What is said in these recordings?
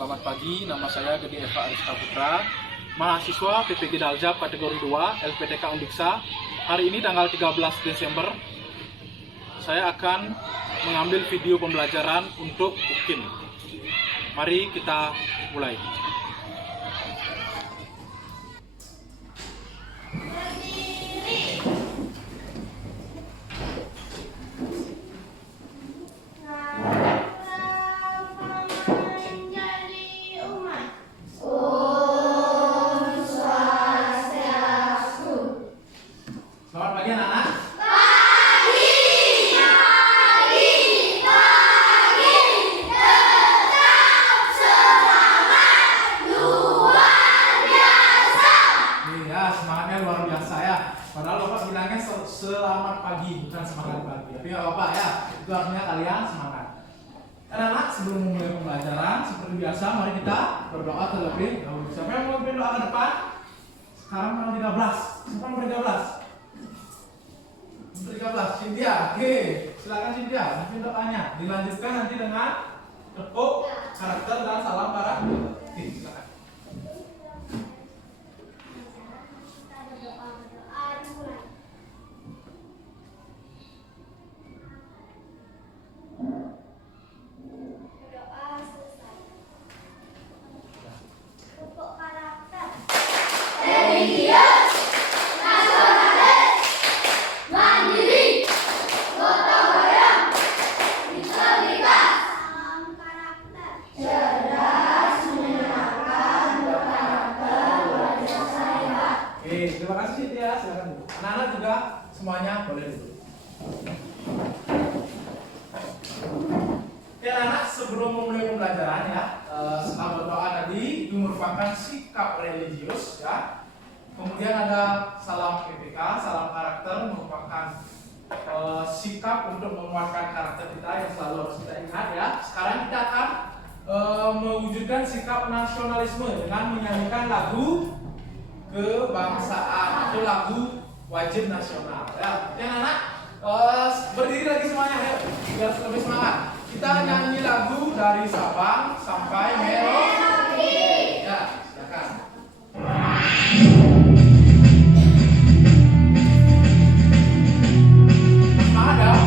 Selamat pagi, nama saya Gede Eva Ariska Putra, mahasiswa PPG Daljab kategori 2 LPTK Undiksa. Hari ini tanggal 13 Desember, saya akan mengambil video pembelajaran untuk UKIN. Mari kita mulai. Selamat pagi anak-anak. Semangatnya luar biasa ya. Padahal Bapak bilangnya selamat pagi, bukan semangat pagi. Tapi nggak apa-apa ya, itu artinya kalian semangat. Anak-anak, sebelum memulai pembelajaran, seperti biasa, mari kita berdoa terlebih dahulu. Siapa yang mau berdoa ke depan? Sekarang tanggal 13. Siapa yang ber-13? 13, Cynthia. Oke, silakan Cynthia, nanti doanya. Dilanjutkan nanti dengan tepuk karakter dan salam karakter. Oke, silakan. Terima kasih Cynthia, silakan dulu. Anak-anak juga semuanya boleh dulu. Ya anak-anak, sebelum memulai pembelajaran ya, setelah berdoa tadi itu merupakan sikap religius ya. Kemudian ada salam PPK, salam karakter merupakan sikap untuk menguatkan karakter kita yang selalu harus kita ingat ya. Sekarang kita akan mewujudkan sikap nasionalisme dengan menyanyikan lagu kebangsaan atau lagu wajib nasional ya. Anak-anak berdiri lagi semuanya ya, biar lebih semangat. Kita nyanyi lagu dari Sabang sampai Merauke. Ya, silakan. Semangat ya.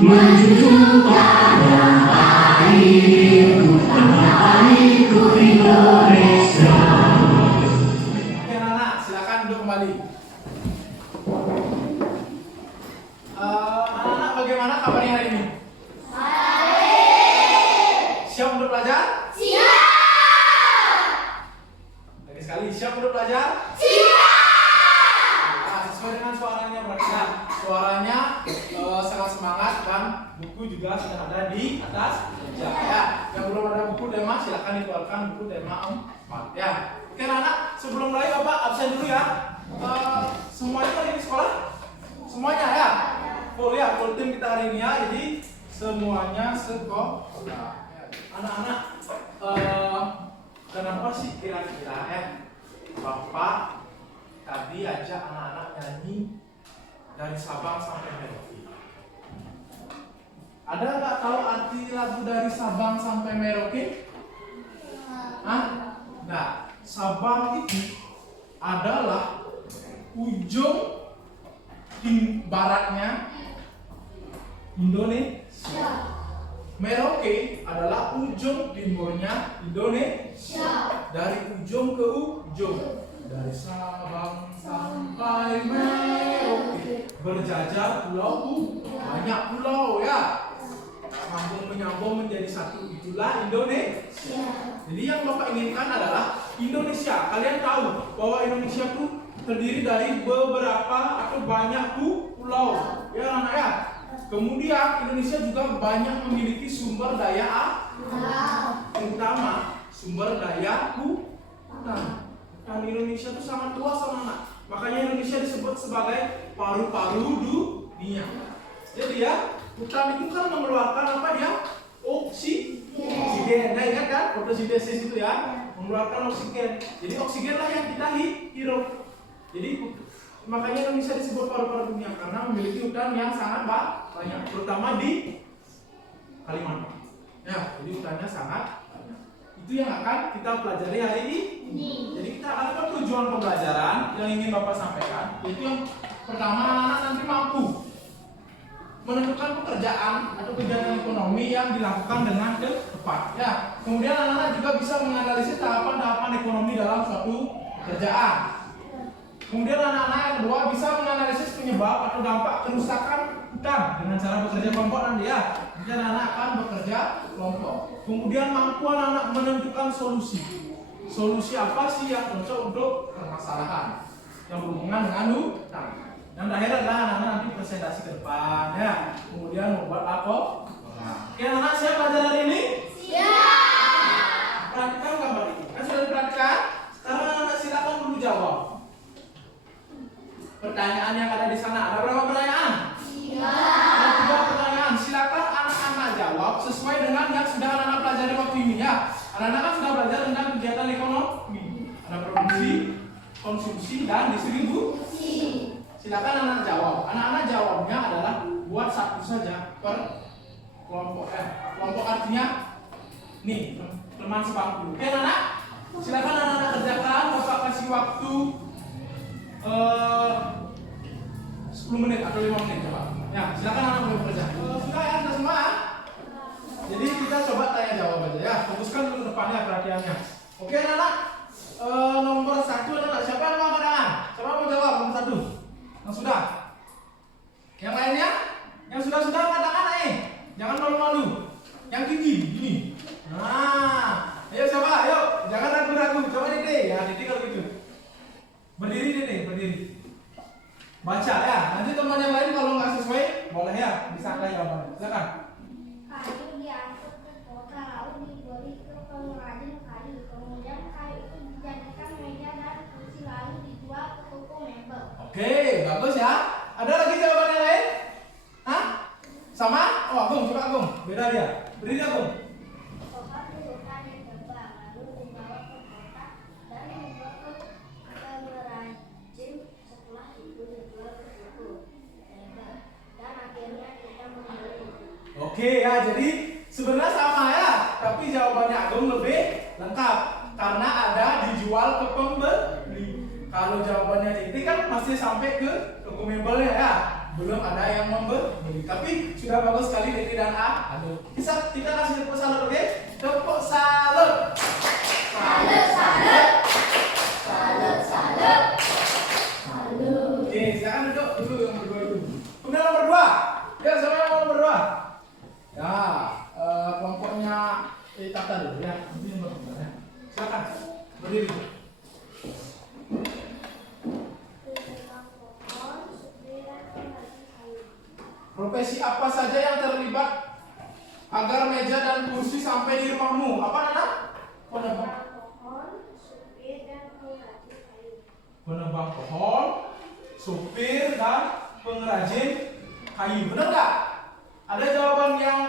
Menjunjung pada airku, tanah airku Indonesia. Oke anak-anak, silakan duduk kembali. Anak-anak, bagaimana kabarnya hari ini? Baik. Siap untuk belajar? Siap. Lagi sekali, siap untuk belajar? Siap. Nah, sesuai dengan suaranya berarti ya. Suaranya sangat semangat dan buku juga sudah ada di atas meja ya. Yang belum ada buku tema silakan dikeluarkan buku tema 4 ya. Oke anak-anak, sebelum mulai Bapak absen dulu ya. Semuanya hari ini sekolah? Semuanya ya? Full ya, full tim kita hari ini ya. Jadi semuanya sekolah. Anak-anak, kenapa sih kira-kira Bapak tadi ajak anak-anak nyanyi dari Sabang sampai Merauke? Ada nggak tahu arti lagu dari Sabang sampai Merauke? Hah? Nah, Sabang itu adalah ujung baratnya Indonesia. Merauke adalah ujung timurnya Indonesia. Dari ujung ke ujung, dari Sabang sampai Merauke, berjajar pulau, banyak pulau ya. Sambung menyambung menjadi satu, itulah Indonesia. Jadi yang Bapak inginkan adalah Indonesia. Kalian tahu bahwa Indonesia itu terdiri dari beberapa atau banyak pulau. Ya anak ya. Kemudian Indonesia juga banyak memiliki sumber daya terutama sumber daya hutan. Dan Indonesia itu sangat luas anak-anak. Makanya Indonesia disebut sebagai paru-paru dunia. Jadi ya, hutan itu kan mengeluarkan apa dia? Oksigen. Nah, ingat kan fotosintesis itu ya, mengeluarkan oksigen. Jadi oksigenlah yang kita hirup. Jadi makanya Indonesia disebut paru-paru dunia karena memiliki hutan yang sangat banyak, terutama di Kalimantan. Ya, jadi hutannya sangat banyak. Itu yang akan kita pelajari hari ini. Jadi kita ada tujuan pembelajaran yang ingin Bapak sampaikan, yaitu yang pertama, anak-anak nanti mampu menentukan pekerjaan atau kegiatan ekonomi yang dilakukan dengan tepat. Ya, kemudian anak-anak juga bisa menganalisis tahapan-tahapan ekonomi dalam suatu pekerjaan. Kemudian anak-anak yang kedua bisa menganalisis penyebab atau dampak kerusakan hutan dengan cara bekerja kelompok nanti ya. Nanti anak-anak akan bekerja kelompok. Kemudian mampu anak-anak menentukan solusi. Solusi apa sih yang cocok untuk permasalahan yang berhubungan dengan hutan. Yang terakhir adalah anak-anak nanti presentasi ke depan ya. Kemudian membuat laporan. Oke, anak-anak siap belajar hari ini? Siap. Perhatikan gambar ini. Kan sudah diperhatikan? Sekarang anak-anak silakan dulu jawab pertanyaan yang ada di sana. Ada berapa pertanyaan? 3. Ada 3 pertanyaan. Silakan anak-anak jawab sesuai dengan yang sudah anak-anak pelajari waktu ini ya. Anak-anak kan sudah belajar tentang kegiatan ekonomi. Ada produksi, konsumsi, dan distribusi. Silakan anak-anak jawab. Anak-anak jawabnya adalah buat satu saja per kelompok. Kelompok artinya nih teman sebangku. Oke anak-anak? Silakan anak-anak kerjakan. Bapak kasih waktu 10 menit atau 5 menit coba. Ya, silakan anak mulai bekerja. Sudah ya, sudah semua. Jadi kita coba tanya jawab aja ya. Fokuskan dulu ke depannya perhatiannya. Oke anak-anak. Nomor 1 anak-anak. Siapa yang mau angkat tangan? Siapa mau jawab nomor 1? Yang sudah. Yang lainnya? Yang sudah angkat tangan jangan malu-malu. Yang tinggi gini. Nah, ayo siapa? Ayo, jangan ragu-ragu. Coba Dede. Ya, Dede kalau gitu. Berdiri Dede, berdiri. Baca ya. Nanti teman yang lain kalau nggak sesuai boleh ya disangka jawabannya. Silakan. Kayu diangkut ke kota lalu dibeli ke pengrajin kayu. Kemudian kayu itu dijadikan meja dan kursi lalu dijual ke toko mebel. Oke, bagus ya. Ada lagi jawaban yang lain? Hah? Sama? Oh, Agung, coba Agung. Beda dia. Berdiri Agung. Pohon di hutan yang tebal lalu dibawa ke kota dan dijual ke pengrajin. Setelah itu dijual ke toko mebel dan akhirnya kita membeli. Oke ya, jadi sebenarnya sama ya, tapi jawabannya Agung lebih lengkap karena ada dijual ke pembeli. Kalau jawabannya Dede kan masih sampai ke toko mebelnya ya, belum ada yang membeli. Tapi sudah bagus sekali Dede dan Agung. Kita kasih tepuk salut, oke? Tepuk salut. Salut, salut. Salut, salut. Salut. Oke, silakan duduk dulu yang berdua dulu. Kemudian nomor 2. Ya, siapa yang nomor 2? Ya, kelompoknya Tata dulu ya. Ini nomor 2 ya. Silakan berdiri. Profesi apa saja yang terlibat agar meja dan kursi sampai di rumahmu? Apa Nana? Pohon, supir, dan pengrajin kayu. Penebang pohon, supir, dan pengrajin kayu. Benar nggak? Ada jawaban yang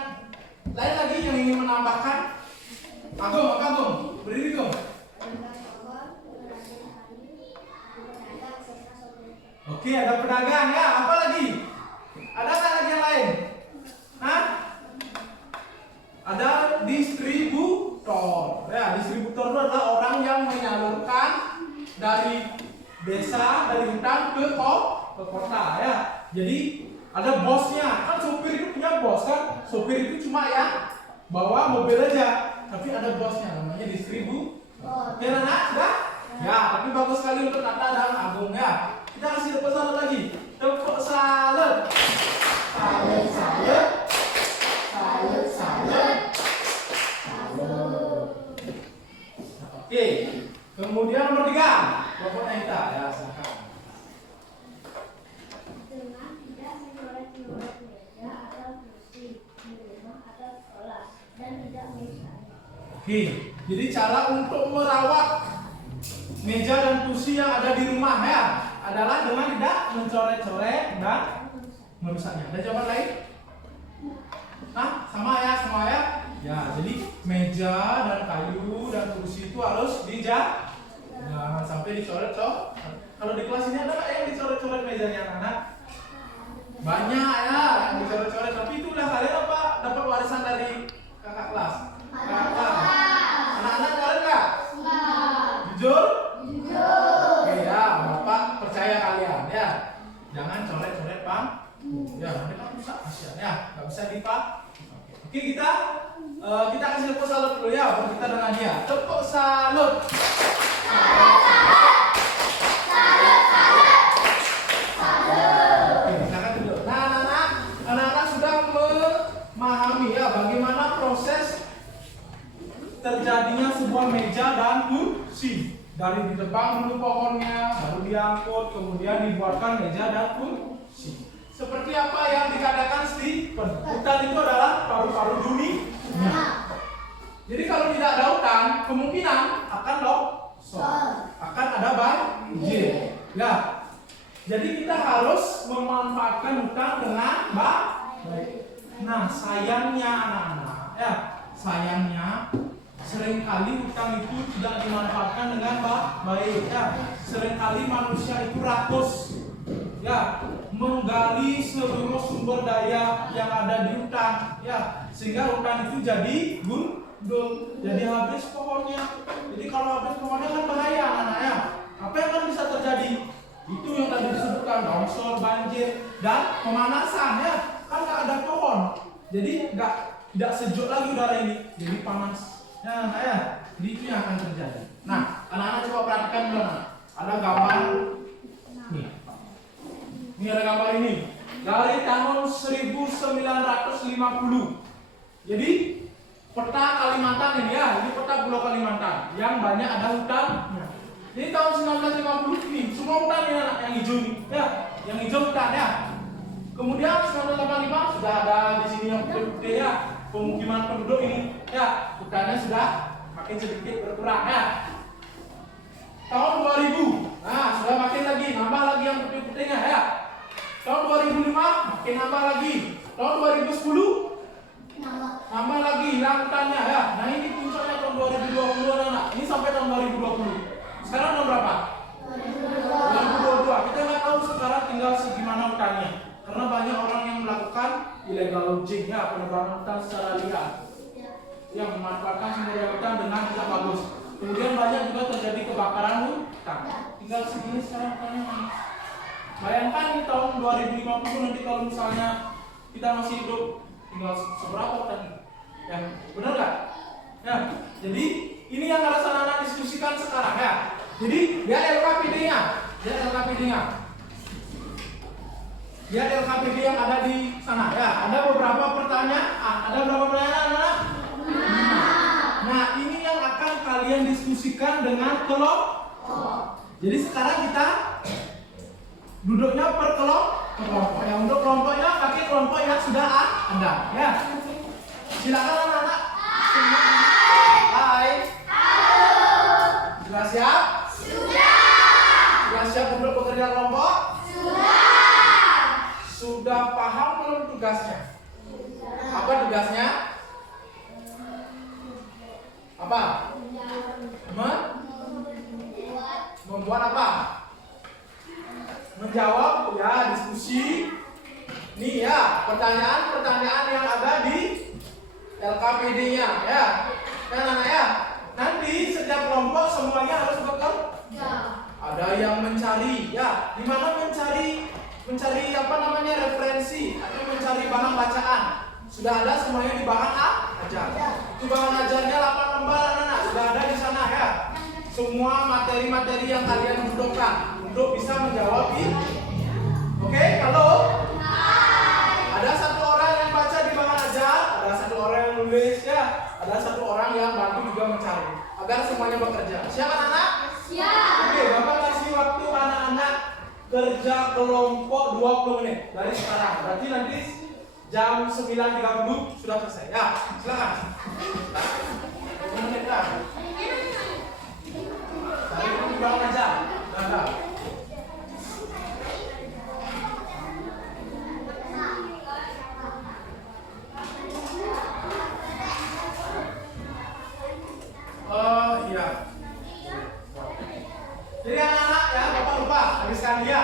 lain lagi yang ingin menambahkan? Agung, berdiri dong. Oke, ada pedagang ya. Apa lagi? Ada nggak lagi yang lain? Hah? Ada distributor. Ya, distributor itu adalah orang yang menyalurkan dari desa, dari hutan ke kota ya. Jadi ada bosnya. Kan supir itu punya bos kan? Supir itu cuma yang bawa mobil aja. Tapi ada bosnya namanya distributor. Ya, Nana, sudah? Ya, tapi bagus sekali untuk Nata dan Agung ya. Kita kasih tepuk salut lagi. Tepuk salut. Salut, salut. Salut, salut. Salut. Oke. Kemudian nomor 3. Kelompok Naita ya, silakan. Dengan tidak menyoret-nyoret meja atau Oke, jadi cara untuk merawat meja dan kursi yang ada di rumah ya adalah dengan tidak mencoret-coret dan merusaknya. Ada jawaban lain? Nah, sama ya, semua ya. Ya, jadi meja dan kayu dan kursi itu harus dijaga. Jangan sampai dicoret-coret. Kalau di kelas ini ada nggak yang dicoret-coret mejanya anak-anak? Banyak ya yang dicoret-coret. Tapi itu udah kalian apa dapat warisan dari kakak kelas? Kakak kelas. Anak-anak coret nggak? Jujur? Oke ya, bapak percaya kalian ya. Jangan coret-coret bang. Ya, nanti kan rusak kasihan ya, nggak bisa dipakai. Oke, kita kasih tepuk salut dulu ya, baru kita dengan dia. Tepuk salut. Oke, silakan duduk. Nah, anak-anak sudah memahami ya bagaimana proses terjadinya sebuah meja dan kursi. Dari ditebang dulu pohonnya, baru diangkut, kemudian dibuatkan meja dan kursi. Seperti apa yang dikatakan Stephen, hutan itu adalah paru-paru dunia. Jadi kalau tidak ada hutan, kemungkinan akan longsor, akan ada banjir. Ya, jadi kita harus memanfaatkan hutan dengan baik. Nah, sayangnya anak-anak, ya, sayangnya seringkali hutan itu tidak dimanfaatkan dengan baik. Ya, seringkali manusia itu rakus. Ya, menggali seluruh sumber daya yang ada di hutan, ya, sehingga hutan itu jadi gundul, jadi habis pohonnya. Jadi kalau habis pohonnya kan bahaya anak-anaknya. Apa yang akan bisa terjadi? Itu yang tadi disebutkan longsor, banjir, dan pemanasan ya. Kan nggak ada pohon, jadi tidak sejuk lagi udara ini, jadi panas. Ya, ya. Jadi itu yang akan terjadi. Nah, anak-anak coba perhatikan dulu. Ada gambar nih. Ini ada gambar ini dari tahun 1950. Jadi peta Kalimantan ini ya, ini peta Pulau Kalimantan yang banyak ada hutannya. Jadi tahun 1950 ini semua hutan ini anak yang hijau ini, ya, yang hijau hutan ya. Kemudian 1985 sudah ada di sini yang putih-putih ya, pemukiman penduduk ini, ya, hutannya sudah makin sedikit berkurang ya. Tahun 2000, nah sudah makin lagi, nambah lagi yang putih-putihnya ya. Tahun 2005 makin nambah lagi. Tahun 2010 nambah lagi hilang hutannya ya. Nah ini puncaknya tahun 2020 anak. Ini sampai tahun 2020. Sekarang tahun berapa? 2022. Kita nggak tahu sekarang tinggal segimana hutannya. Karena banyak orang yang melakukan illegal logging ya, penebangan hutan secara liar, yang memanfaatkan sumber daya hutan dengan tidak bagus. Kemudian banyak juga terjadi kebakaran hutan. Tinggal segini sekarang hutannya. Bayangkan di tahun 2050 nanti kalau misalnya kita masih hidup, tinggal seberapa hutan? Ya, benar nggak? Ya, jadi ini yang harus anak-anak diskusikan sekarang ya. Jadi lihat LKPD-nya, lihat LKPD yang ada di sana ya. Ada beberapa pertanyaan, anak-anak? Nah, ini yang akan kalian diskusikan dengan kelompok. Jadi sekarang kita duduknya per kelompok. Yang untuk kelompoknya pakai kelompok yang sudah ada ya. Silakan anak-anak. Hai. Sudah siap? Sudah siap untuk bekerja kelompok? Sudah paham belum tugasnya? Apa tugasnya? Apa? Membuat apa? Menjawab ya, diskusi. Nih ya, pertanyaan-pertanyaan yang ada di LKPD-nya ya. Kan anak ya? Nanti setiap kelompok semuanya harus bekerja. Ada yang mencari ya, di mana mencari apa namanya referensi atau mencari bahan bacaan. Sudah ada semuanya di bahan ajar. Itu bahan ajarnya 8 lembar anak-anak, sudah ada di sana ya. Semua materi-materi yang kalian butuhkan untuk bisa menjawab ini. Oke, halo? Ada satu orang yang baca di bahan ajar, ada satu orang yang nulis ya, ada satu orang yang bantu juga mencari agar semuanya bekerja. Siap anak-anak? Siap. Oke, Bapak kasih waktu anak-anak kerja kelompok 20 menit dari sekarang. Berarti nanti jam 9.30 sudah selesai. Ya, silakan. 20 menit. ya. Cari di bawah aja. Ada. Oh iya. Jadi anak-anak ya, Bapak lupa habiskan dia.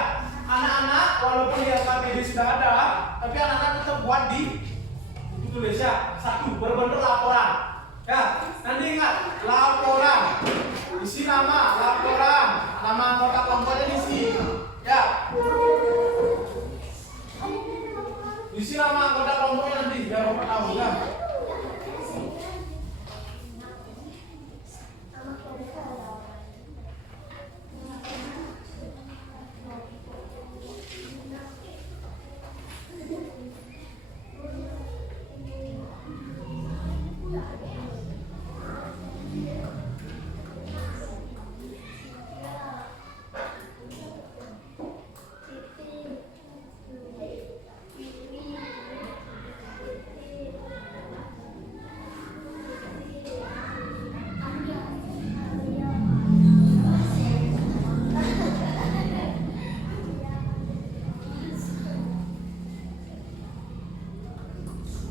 Anak-anak walaupun di LKPD sudah ada, tapi anak-anak tetap buat di buku tulis ya. Satu berbentuk laporan. Ya, nanti ingat laporan. Isi nama laporan, nama anggota kelompoknya diisi. Ya. Isi nama anggota kelompoknya nanti biar Bapak tahu ya.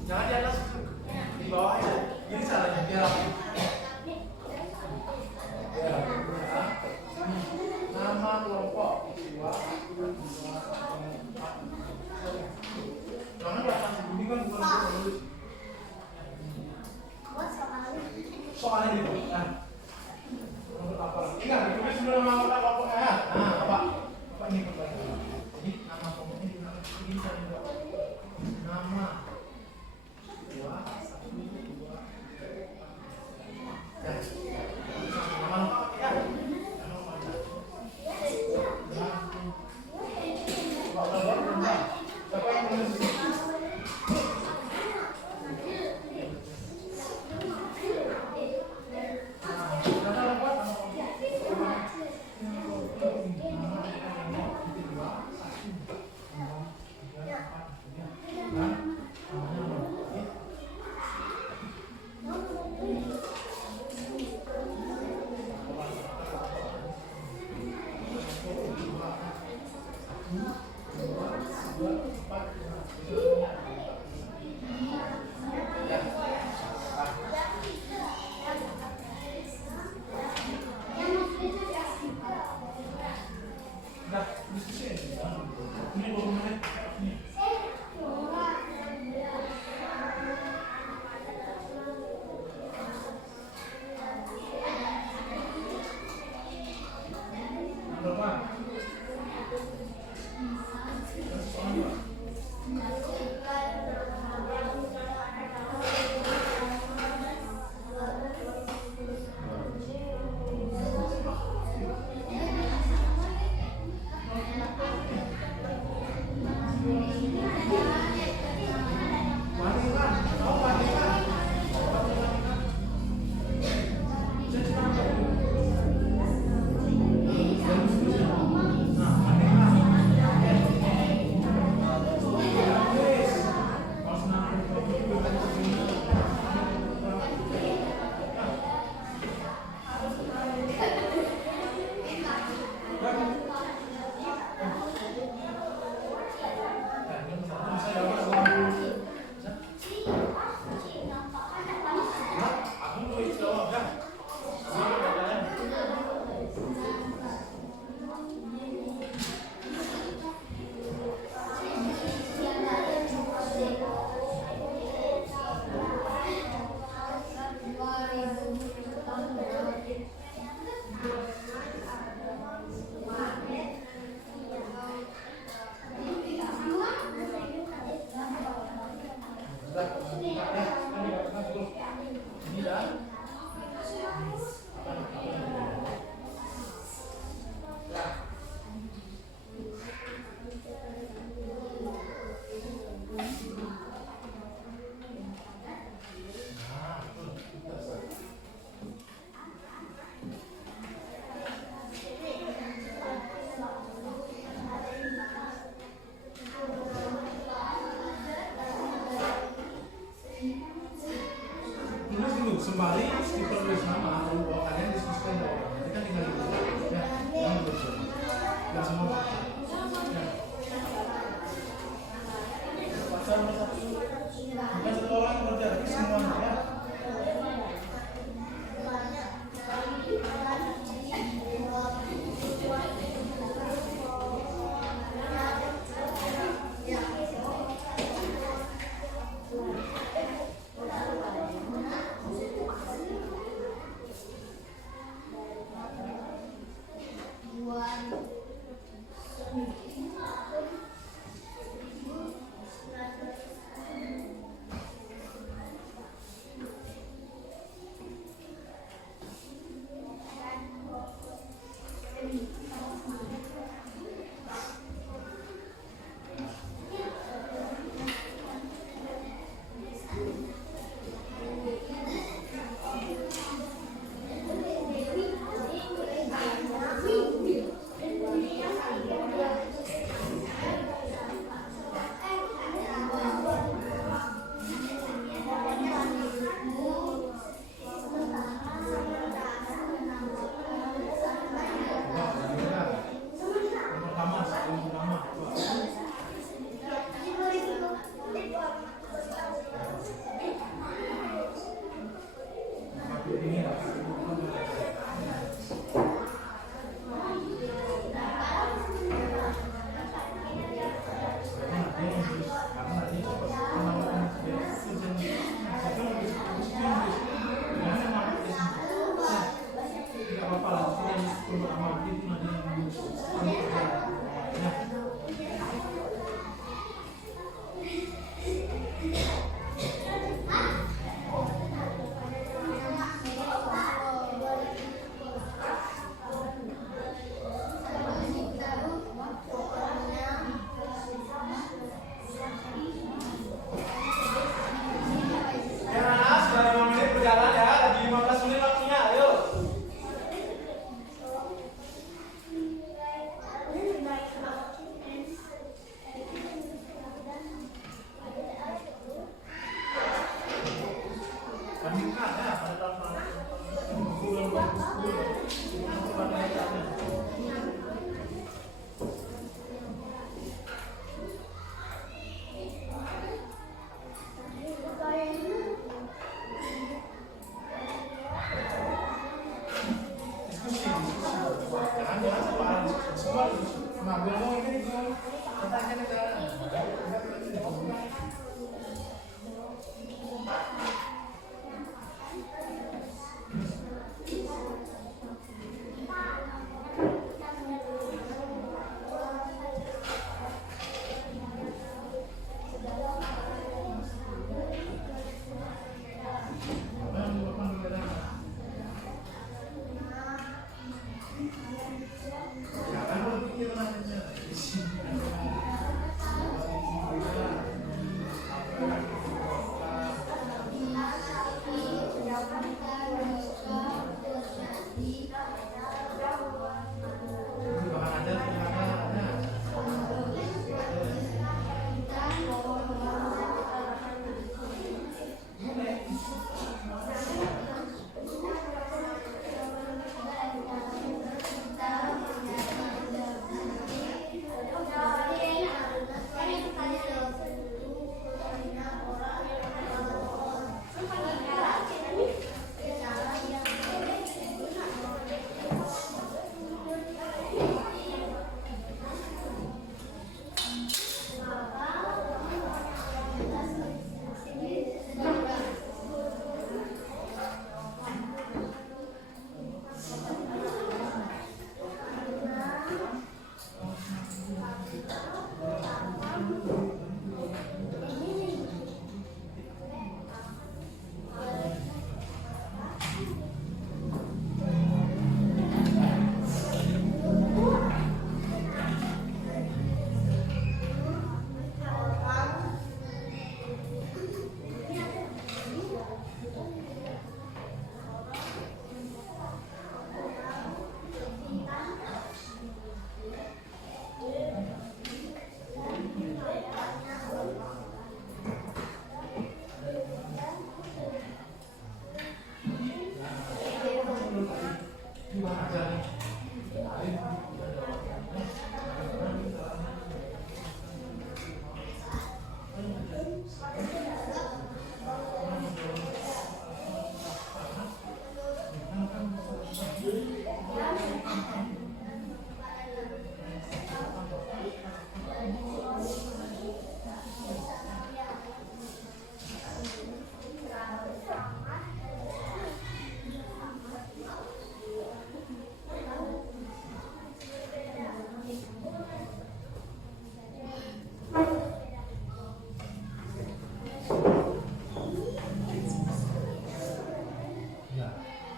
Jangan di atas, di bawah aja. Ini caranya biar rapi. Biar rapi. Ya. Nama kelompok 2, 4. Jangan di atas ini kan bukan untuk menulis. Soalnya di bawah. Nah. Untuk apa? Ingat, ditulis dulu nama anggota kelompoknya. Nah, Bapak ini berbagi. Jadi nama kelompoknya di mana? Ini saya juga. Nama 2, 1, 2, 4. Ya. Nama lengkap ya. Nama lengkap. Bapak belum ya. Siapa yang menulis ini? Nama lengkap.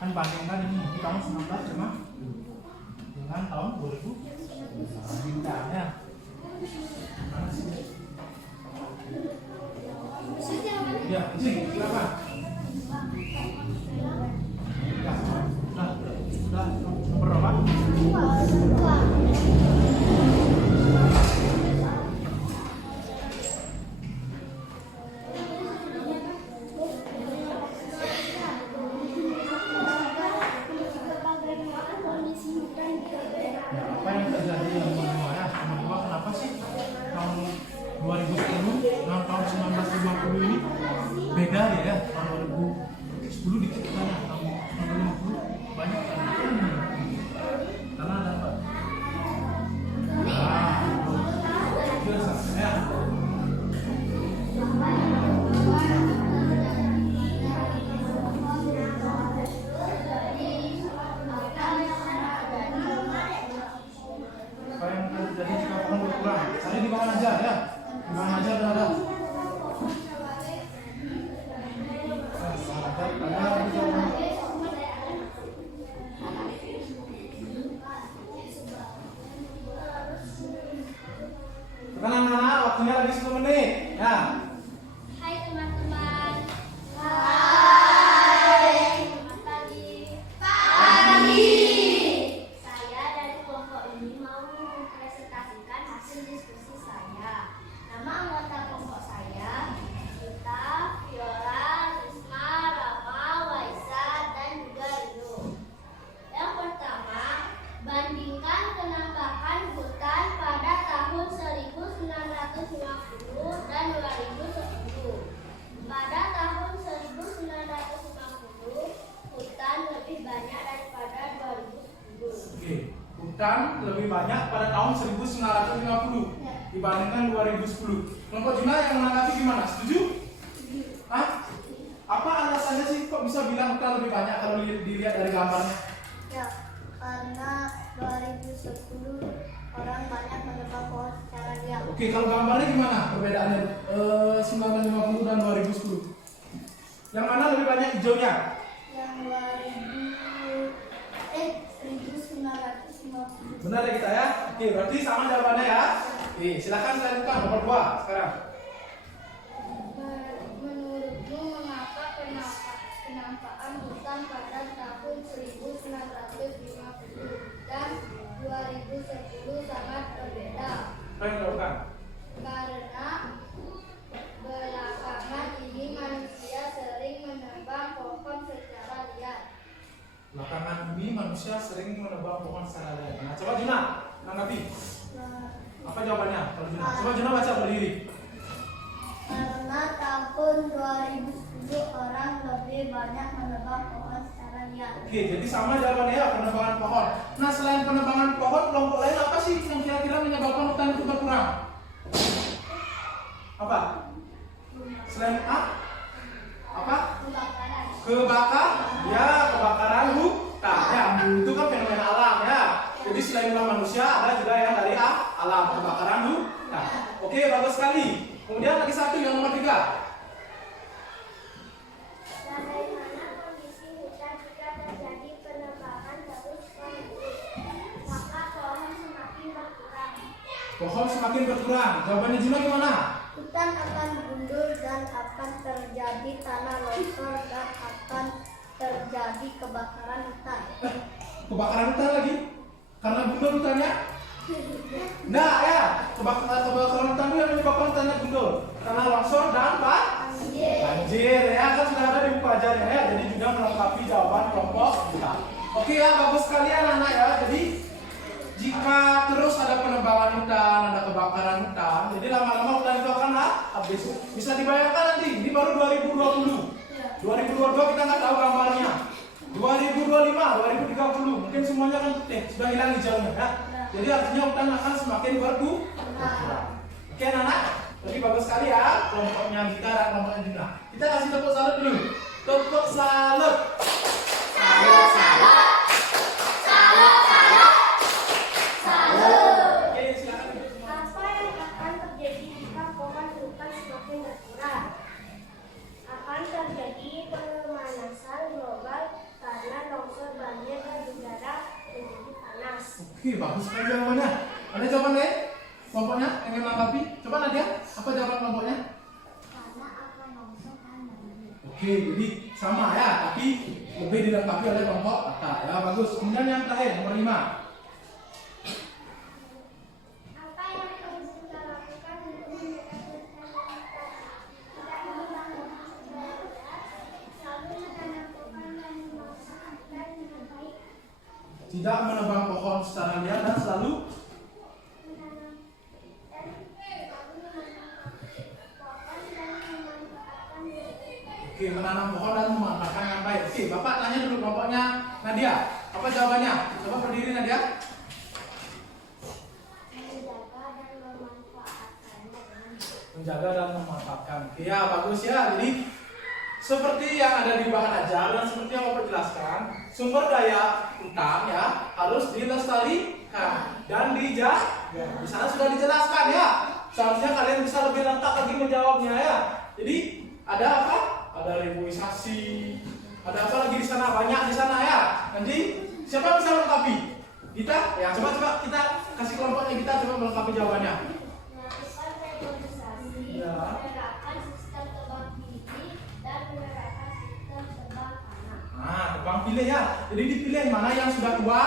Bandingkan ini tahun 19 cuma dengan tahun 2000 bandingkannya. Ya, sini silakan. Ya, sudah berapa? Apa waktunya lagi 10 menit. Ya. Hai teman-teman. Hai. Selamat pagi. Pagi. Saya dari kelompok ini mau mempresentasikan hasil diskusi saya. Nama anggota kelompok saya Gita, Viola, Risma, Rama, Waisa, dan juga Rio. Yang pertama, bandingkan penampakan hutan pada tahun 1950 dan 2010. Pada tahun 1950, hutan lebih banyak daripada 2010. Oke. Hutan lebih banyak pada tahun 1950 dibandingkan 2010. Kelompok Juna yang menanggapi gimana? Setuju? Hah? Apa alasannya sih kok bisa bilang hutan lebih banyak kalau dilihat dari gambarnya? Ya, karena 2010 orang banyak menebang pohon secara diam. Oke, kalau gambarnya gimana perbedaannya 1950 dan 2010? Yang mana lebih banyak hijaunya? Yang 1950. Benar ya kita ya? Oke, berarti sama jawabannya ya? Oke, silakan lanjutkan nomor 2 sekarang. Menurutmu mengapa penampakan hutan pada tahun 1950 dan 2010 sangat berbeda? Lanjutkan. Karena belakangan ini manusia sering menebang pohon secara liar. Belakangan ini manusia sering menebang pohon secara liar. Nah, coba Juna, tanggapi. Apa jawabannya? Kalau Juna, coba Juna baca berdiri. Karena tahun 2010 orang lebih banyak menebang pohon secara liar. Oke, jadi sama jawabannya ya, penebangan pohon. Nah, selain penebangan pohon, kelompok lain apa sih yang kira-kira menyebabkan hutan itu berkurang? Apa? Selain apa? Kebakaran. Ya, kebakaran hutan. Ya, itu kan fenomena alam ya. Jadi selain manusia ada juga yang dari alam, kebakaran hutan. Oke, bagus sekali. Kemudian lagi satu yang nomor 3. Bagaimana kondisi hutan jika terjadi penebangan terus-menerus? Maka pohon semakin berkurang. Pohon semakin berkurang. Jawabannya Juna gimana? Hutan akan gundul dan akan terjadi tanah longsor dan akan terjadi kebakaran hutan. Kebakaran hutan lagi? Karena gundul hutannya? Nah ya, kebakaran hutan itu yang menyebabkan hutannya gundul. Tanah longsor dan banjir ya, kan sudah ada di buku ajarnya ya. Jadi juga melengkapi jawaban kelompok kita. Oke ya, bagus sekali anak-anak ya. Jadi jika terus ada penebangan hutan, ada kebakaran hutan, jadi lama-lama hutan itu akan habis. Bisa dibayangkan nanti, ini baru 2020. 2022 kita nggak tahu gambarnya. 2025, 2030, mungkin semuanya kan sudah hilang hijaunya ya. Jadi artinya hutan akan semakin berkurang. Oke anak-anak, jadi bagus sekali ya kelompoknya kita dan kelompoknya Juna. Kita kasih tepuk salut dulu. Tepuk salut. Salut, salut. Salut, salut. Salut. Oke, silakan duduk semua. Apa yang akan terjadi jika pohon hutan semakin berkurang? Akan terjadi pemanasan global karena longsor, banjir, dan udara menjadi panas. Oke, bagus sekali jawabannya. Ada jawabannya? Kelompoknya yang menanggapi? Coba Nadia, apa jawaban kelompoknya? Karena akan longsor dan banjir. Oke, jadi sama ya, tapi lebih dilengkapi oleh kelompok kata ya, bagus. Kemudian yang terakhir, nomor 5. Apa yang harus kita lakukan untuk menyelamatkan hutan? Kita menebang pohon sebanyak, selalu menanam pohon dan memaksakan hutan dengan baik. Tidak menebang pohon secara liar dan selalu menanam pohon dan memanfaatkan dengan baik. Oke, Bapak tanya dulu kelompoknya Nadia. Apa jawabannya? Coba berdiri Nadia. Menjaga dan memanfaatkan. Oke ya, bagus ya. Jadi seperti yang ada di bahan ajar dan seperti yang Bapak jelaskan, sumber daya hutan ya harus dilestarikan dan dijaga. Di sana sudah dijelaskan ya. Seharusnya kalian bisa lebih lengkap lagi menjawabnya ya. Jadi ada apa? Ada reboisasi. Ada apa lagi di sana? Banyak di sana ya. Nanti siapa bisa melengkapi? Kita? Ya coba kita kasih kelompoknya kita coba melengkapi jawabannya. Melakukan reboisasi adalah menerapkan sistem tebang pilih dan menerapkan sistem tebang tanam. nah, tebang pilih ya. Jadi dipilih mana yang sudah tua,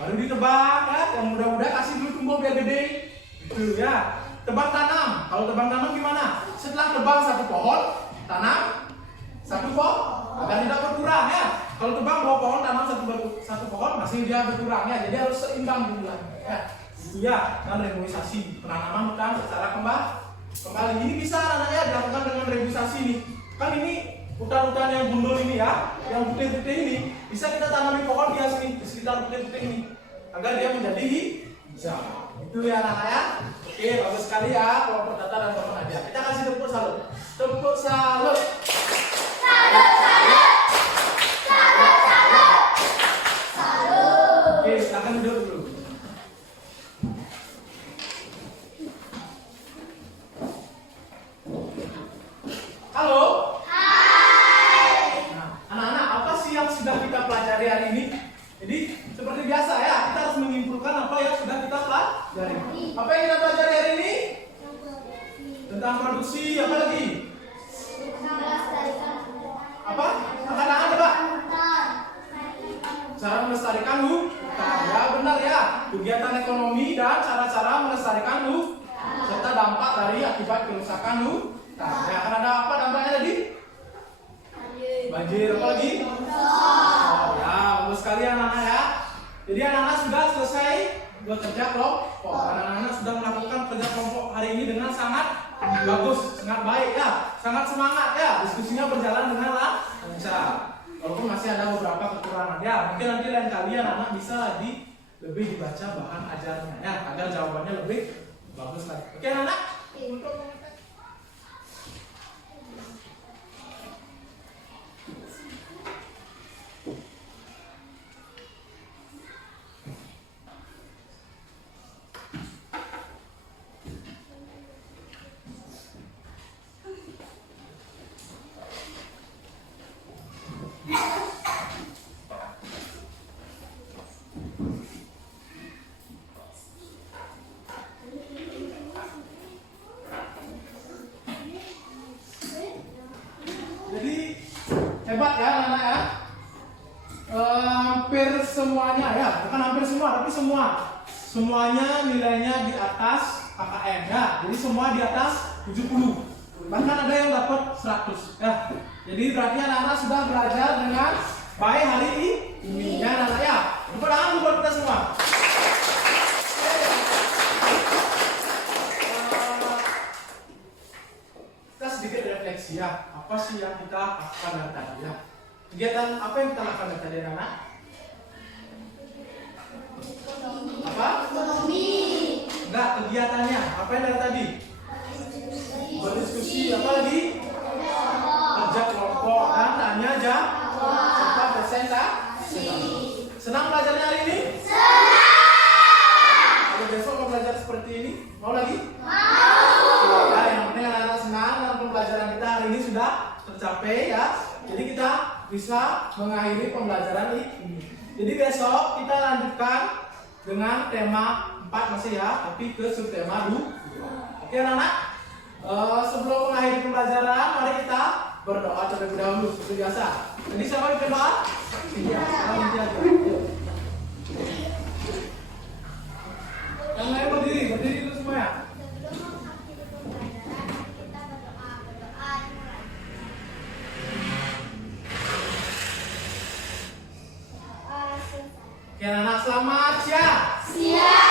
baru ditebang ya. Yang muda-muda kasih dulu tumbuh biar gede. Gitu ya. Tebang tanam. Kalau tebang tanam gimana? Setelah tebang satu pohon, tanam satu pohon agar tidak berkurang ya. Kalau tebang 2 pohon, tanam satu pohon, masih dia berkurang ya. Jadi harus seimbang jumlahnya. Ya. Itu ya, dan reboisasi penanaman hutan secara kembali. Ini bisa anaknya dilakukan dengan reboisasi nih. Kan ini hutan-hutan yang gundul ini ya, yang putih-putih ini bisa kita tanami pohon hias nih di sekitar putih-putih ini agar dia menjadi hijau. Itu ya anak ya. Oke, bagus sekali ya kelompok Tata dan kelompok Nadia. Kita kasih tepuk salut. Tepuk salut. Oke, silakan duduk dulu. Halo. Hai. Nah, anak-anak, apa sih yang sudah kita pelajari hari ini? Jadi, seperti biasa ya, kita harus menyimpulkan apa yang sudah kita pelajari. Apa yang kita pelajari hari ini? Tentang produksi, apa lagi? Apa? Angkat-angkat coba. Cara melestarikan hutan. Ya, benar ya. Kegiatan ekonomi dan cara-cara melestarikan hutan serta dampak dari akibat kerusakan hutan. Ya, akan ada apa dampaknya tadi? Banjir, apa lagi? Oh ya, bagus sekali anak-anak ya. Jadi anak-anak sudah selesai bekerja kelompok. Anak-anak sudah melakukan kerja kelompok hari ini dengan sangat bagus, sangat baik ya, sangat semangat ya. Diskusinya berjalan dengan lancar. Walaupun masih ada beberapa kekurangan ya. Mungkin nanti lain kali anak-anak bisa lebih dibaca bahan ajarnya ya, agar jawabannya lebih bagus lagi. Oke anak-anak? Jadi hebat ya anak-anak ya. Hampir semuanya ya, bukan hampir semua tapi semuanya nilainya di atas KKM ya. Jadi semua di atas 70. Bahkan ada yang dapat 100 ya. Jadi berarti anak-anak sudah belajar dengan baik hari ini ya anak-anak ya. Tepuk tangan buat kita semua. Kita sedikit refleksi ya. Apa sih yang kita lakukan dari tadi ya? Kegiatan apa yang kita lakukan dari tadi anak-anak? Apa? Ekonomi. Enggak, kegiatannya. Apa yang dari tadi? Berdiskusi, apa lagi? Kerja kelompok dan tanya jawab serta presentasi. Senang belajarnya hari ini? Senang. Kalau besok mau belajar seperti ini, mau lagi? Mau. Ya, yang penting anak-anak senang dan pembelajaran kita hari ini sudah tercapai ya. Jadi kita bisa mengakhiri pembelajaran ini. Jadi besok kita lanjutkan dengan tema 4 masih ya, tapi ke subtema 2. Oke anak-anak? Sebelum mengakhiri pembelajaran, mari kita berdoa terlebih dahulu seperti biasa. Jadi siapa yang berdoa? Iya, sekarang nanti aja. Yuk. Yang lain berdiri dulu semua ya. Sebelum mengakhiri pembelajaran, mari kita berdoa. Oke anak-anak, selamat siang. Siap.